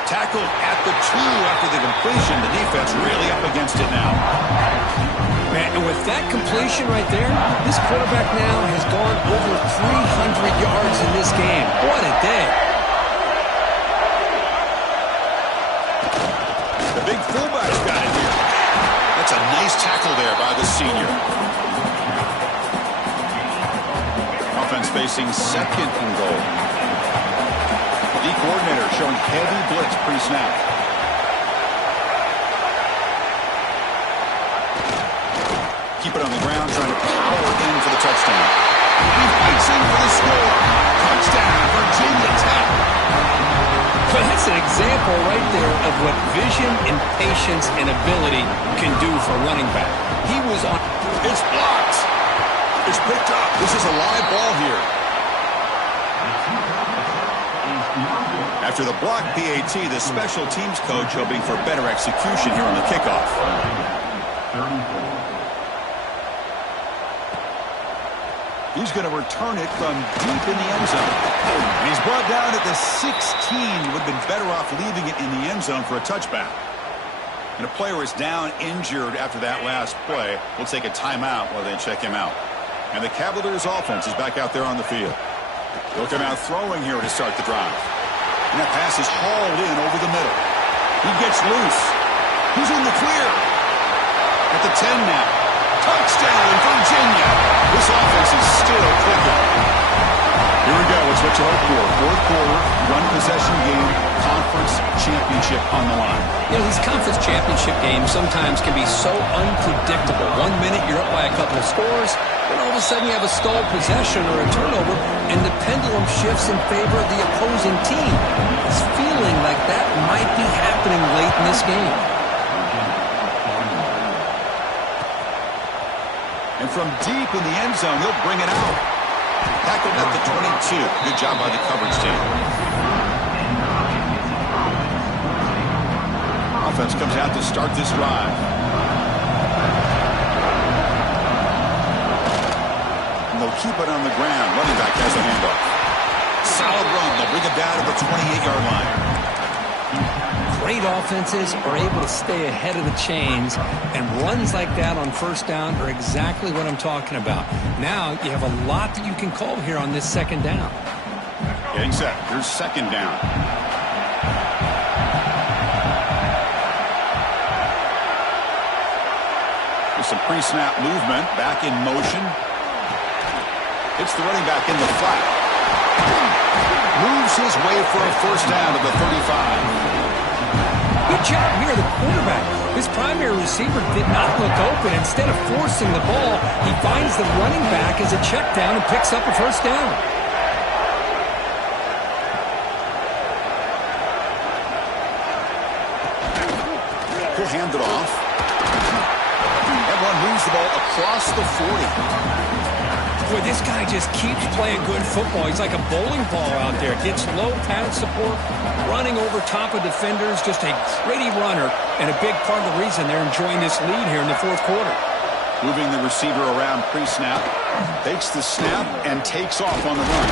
Tackled at the 2 after the completion. The defense really up against it now. Man, and with that completion right there, this quarterback now has gone over 300 yards in this game. What a day. The big fullback's got it here. That's a nice tackle there by the senior. Offense facing second and goal. The coordinator showing heavy blitz pre-snap. Keep it on the ground, trying to power in for the touchdown. He fights in for the score. Touchdown, Virginia Tech. But that's an example right there of what vision and patience and ability can do for a running back. He was on. It's blocked. It's picked up. This is a live ball here. After the block PAT, the special teams coach hoping for better execution here on the kickoff. He's going to return it from deep in the end zone. And he's brought down at the 16. Would have been better off leaving it in the end zone for a touchback. And a player is down injured after that last play. We'll take a timeout while they check him out. And the Cavaliers offense is back out there on the field. They'll come out throwing here to start the drive. And that pass is hauled in over the middle. He gets loose. Who's in the clear? At the 10 now. Touchdown, Virginia. This offense is still clicking. Here we go. It's what you hope for. Fourth quarter, run possession game, conference championship on the line. You know, these conference championship games sometimes can be so unpredictable. 1 minute you're up by a couple of scores, then all of a sudden you have a stalled possession or a turnover, and the pendulum shifts in favor of the opposing team. It's feeling like that might be happening late in this game. And from deep in the end zone, he'll bring it out. Tackled at the 22. Good job by the coverage team. Offense comes out to start this drive. And they'll keep it on the ground. Running back has a handoff. Solid run. They'll bring it down to the 28-yard line. Great offenses are able to stay ahead of the chains, and runs like that on first down are exactly what I'm talking about. Now you have a lot that you can call here on this second down. Getting set. Here's second down. With some pre-snap movement, back in motion. Hits the running back in the flat. Moves his way for a first down to the 35. Good job here, the quarterback. His primary receiver did not look open. Instead of forcing the ball, he finds the running back as a check down and picks up a first down. He'll hand it off. Everyone moves the ball across the 40. Boy, this guy just keeps playing good football. He's like a bowling ball out there. Gets low pad support, running over top of defenders. Just a gritty runner, and a big part of the reason they're enjoying this lead here in the fourth quarter. Moving the receiver around pre-snap. Takes the snap and takes off on the run.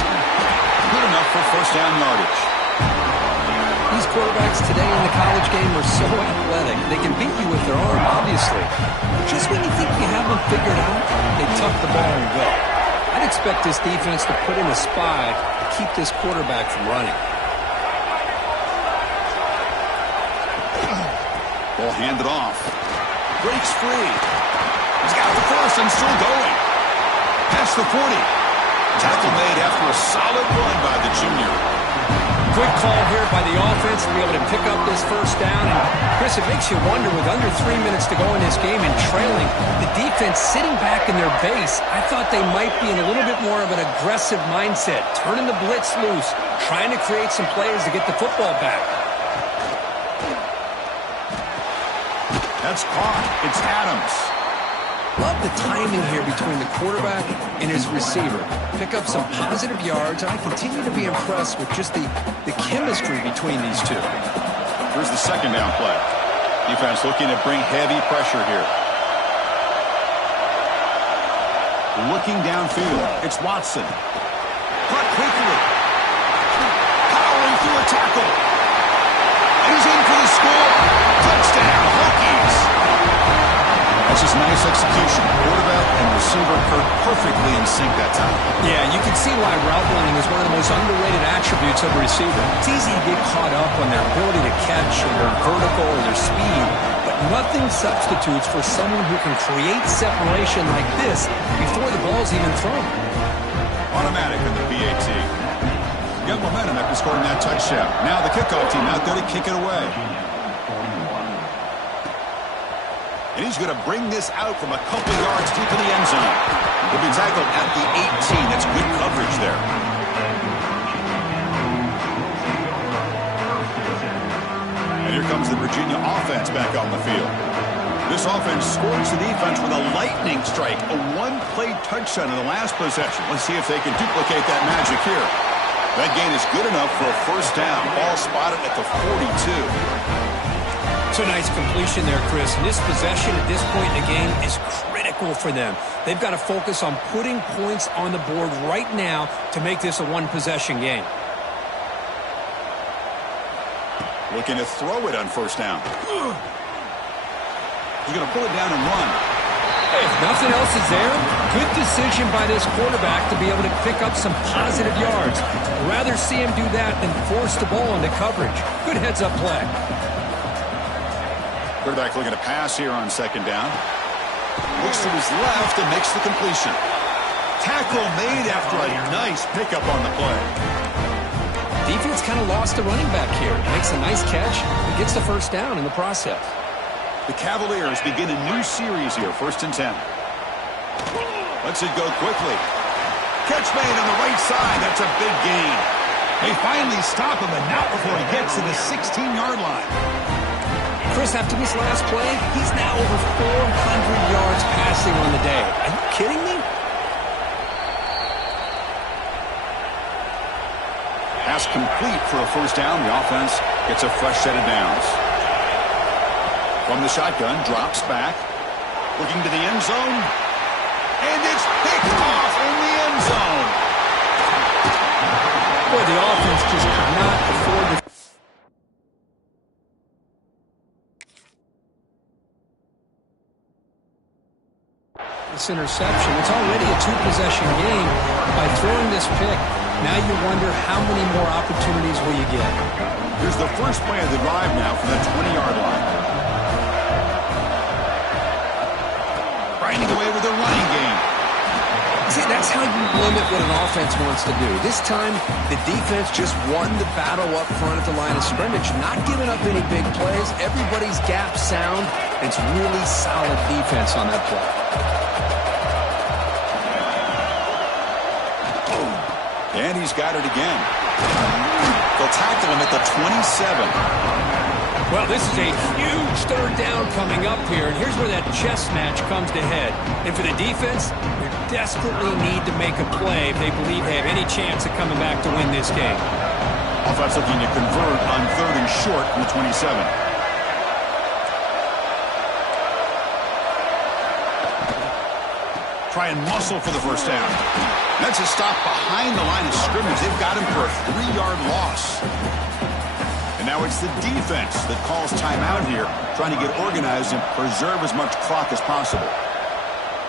Good enough for first down yardage. These quarterbacks today in the college game are so athletic. They can beat you with their arm, obviously. Just when you think you have them figured out, they tuck the ball and go. I'd expect this defense to put in a spy to keep this quarterback from running. Ball handed off. Breaks free. He's got the first and still going. Past the 40. Tackle made after a solid run by the junior. Quick call here by the offense to be able to pick up this first down. And, Chris, it makes you wonder, with under 3 minutes to go in this game and trailing, the defense sitting back in their base, I thought they might be in a little bit more of an aggressive mindset, turning the blitz loose, trying to create some plays to get the football back. That's caught. It's Adams. Love the timing here between the quarterback and his receiver. Pick up some positive yards, and I continue to be impressed with just the chemistry between these two. Here's the second down play. Defense looking to bring heavy pressure here. Looking downfield. It's Watson. Caught quickly. Powering through a tackle. And he's in for the score. Touchdown, Hokies. That's just nice execution. Quarterback and receiver perfectly in sync that time. Yeah, you can see why route running is one of the most underrated attributes of a receiver. It's easy to get caught up on their ability to catch or their vertical or their speed, but nothing substitutes for someone who can create separation like this before the ball's even thrown. Automatic in the PAT. Got momentum after scoring that touchdown. Now the kickoff team out there to kick it away. And he's going to bring this out from a couple yards deep in the end zone. He'll be tackled at the 18. That's good coverage there. And here comes the Virginia offense back on the field. This offense scores the defense with a lightning strike, a one-play touchdown in the last possession. Let's see if they can duplicate that magic here. That gain is good enough for a first down. Ball spotted at the 42. It's a nice completion there, Chris. And this possession at this point in the game is critical for them. They've got to focus on putting points on the board right now to make this a one-possession game. Looking to throw it on first down. He's going to pull it down and run. Hey, if nothing else is there, good decision by this quarterback to be able to pick up some positive yards. I'd rather see him do that than force the ball into coverage. Good heads-up play. Quarterback looking to pass here on second down. Looks to his left and makes the completion. Tackle made after a nice pickup on the play. Defense kind of lost the running back here. Makes a nice catch and gets the first down in the process. The Cavaliers begin a new series here, 1st and 10. Lets it go quickly. Catch made on the right side. That's a big gain. They finally stop him, but not before he gets to the 16-yard line. Chris, after this last play, he's now over 400 yards passing on the day. Are you kidding me? Pass complete for a first down. The offense gets a fresh set of downs. From the shotgun, drops back. Looking to the end zone. And it's picked off in the end zone. Boy, the offense just could not afford to... This interception. It's already a two-possession game. By throwing this pick, now you wonder how many more opportunities will you get. Here's the first play of the drive now from the 20-yard line. Grinding away with a running game. See, that's how you limit what an offense wants to do. This time, the defense just won the battle up front at the line of scrimmage, not giving up any big plays. Everybody's gap sound. It's really solid defense on that play. And he's got it again. They'll tackle him at the 27. Well, this is a huge third down coming up here, and here's where that chess match comes to head. And for the defense, they desperately need to make a play if they believe they have any chance of coming back to win this game. Offense looking to convert on 3rd and short from the 27. Try and muscle for the first down. That's a stop behind the line of scrimmage. They've got him for a 3-yard loss. And now it's the defense that calls timeout here, trying to get organized and preserve as much clock as possible.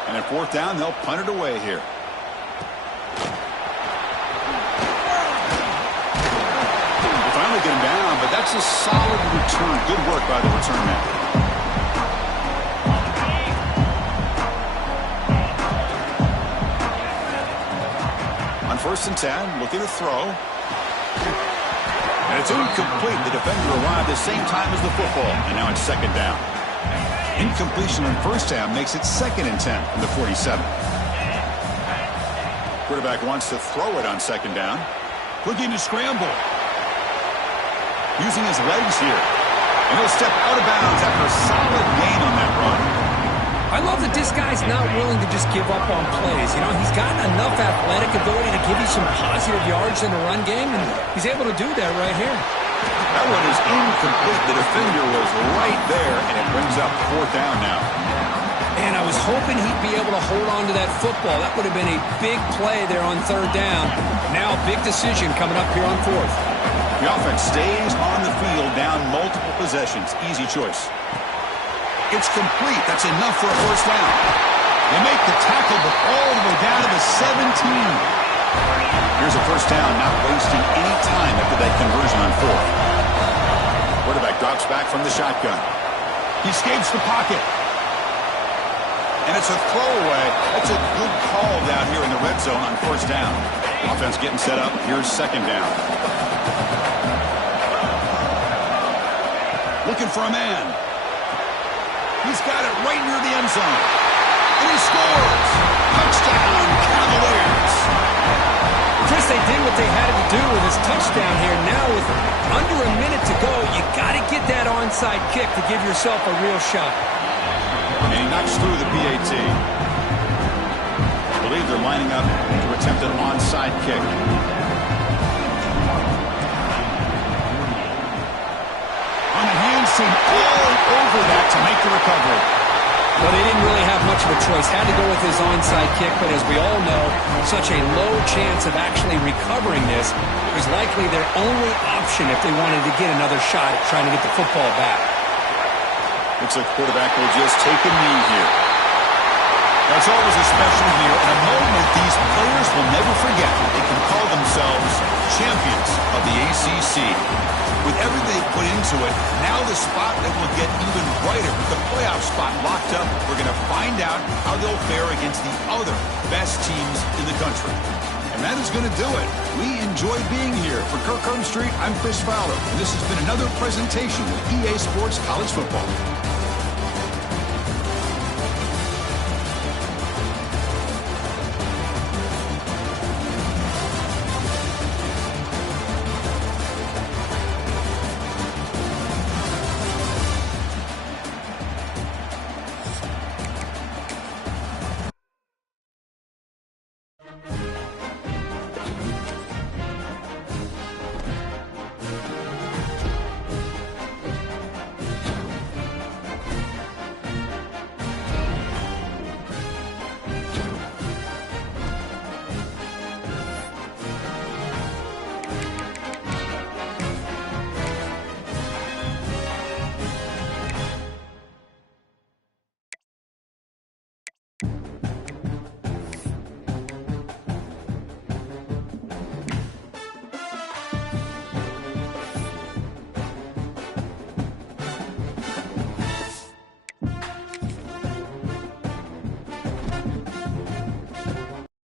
And at 4th down, they'll punt it away here. They finally get him down, but that's a solid return. Good work by the return man. On 1st and 10, looking to throw. And it's incomplete. The defender arrived the same time as the football, and now it's 2nd down. Incompletion on first down makes it 2nd and 10 from the 47. Quarterback wants to throw it on 2nd down. Looking to scramble. Using his legs here. And he'll step out of bounds after a solid gain on that run. I love that this guy's not willing to just give up on plays. You know, he's got enough athletic ability to give you some positive yards in the run game, and he's able to do that right here. That one is incomplete. The defender was right there, and it brings up 4th down now. And I was hoping he'd be able to hold on to that football. That would have been a big play there on 3rd down. Now a big decision coming up here on 4th. The offense stays on the field, down multiple possessions. Easy choice. It's complete. That's enough for a first down. They make the tackle, but all the way down to the 17. Here's a first down, not wasting any time after that conversion on 4th. Quarterback drops back from the shotgun. He escapes the pocket. And it's a throwaway. That's a good call down here in the red zone on 1st down. Offense getting set up. Here's 2nd down. Looking for a man. He's got it right near the end zone. And he scores! Touchdown, Cavaliers! Chris, they did what they had to do with his touchdown here. Now with under a minute to go, you got to get that onside kick to give yourself a real shot. And he knocks through the PAT. I believe they're lining up to attempt an onside kick. On the hands team all over that to make the recovery. Well, they didn't really have much of a choice. Had to go with his onside kick, but as we all know, such a low chance of actually recovering this. It was likely their only option if they wanted to get another shot at trying to get the football back. Looks like the quarterback will just take a knee here. That's always a special year and a moment these players will never forget. They can call themselves champions of the ACC. With everything they put into it, now the spotlight will get even brighter. With the playoff spot locked up, we're going to find out how they'll fare against the other best teams in the country. And that is going to do it. We enjoy being here. For Kirk Street, I'm Chris Fowler. And this has been another presentation of EA Sports College Football.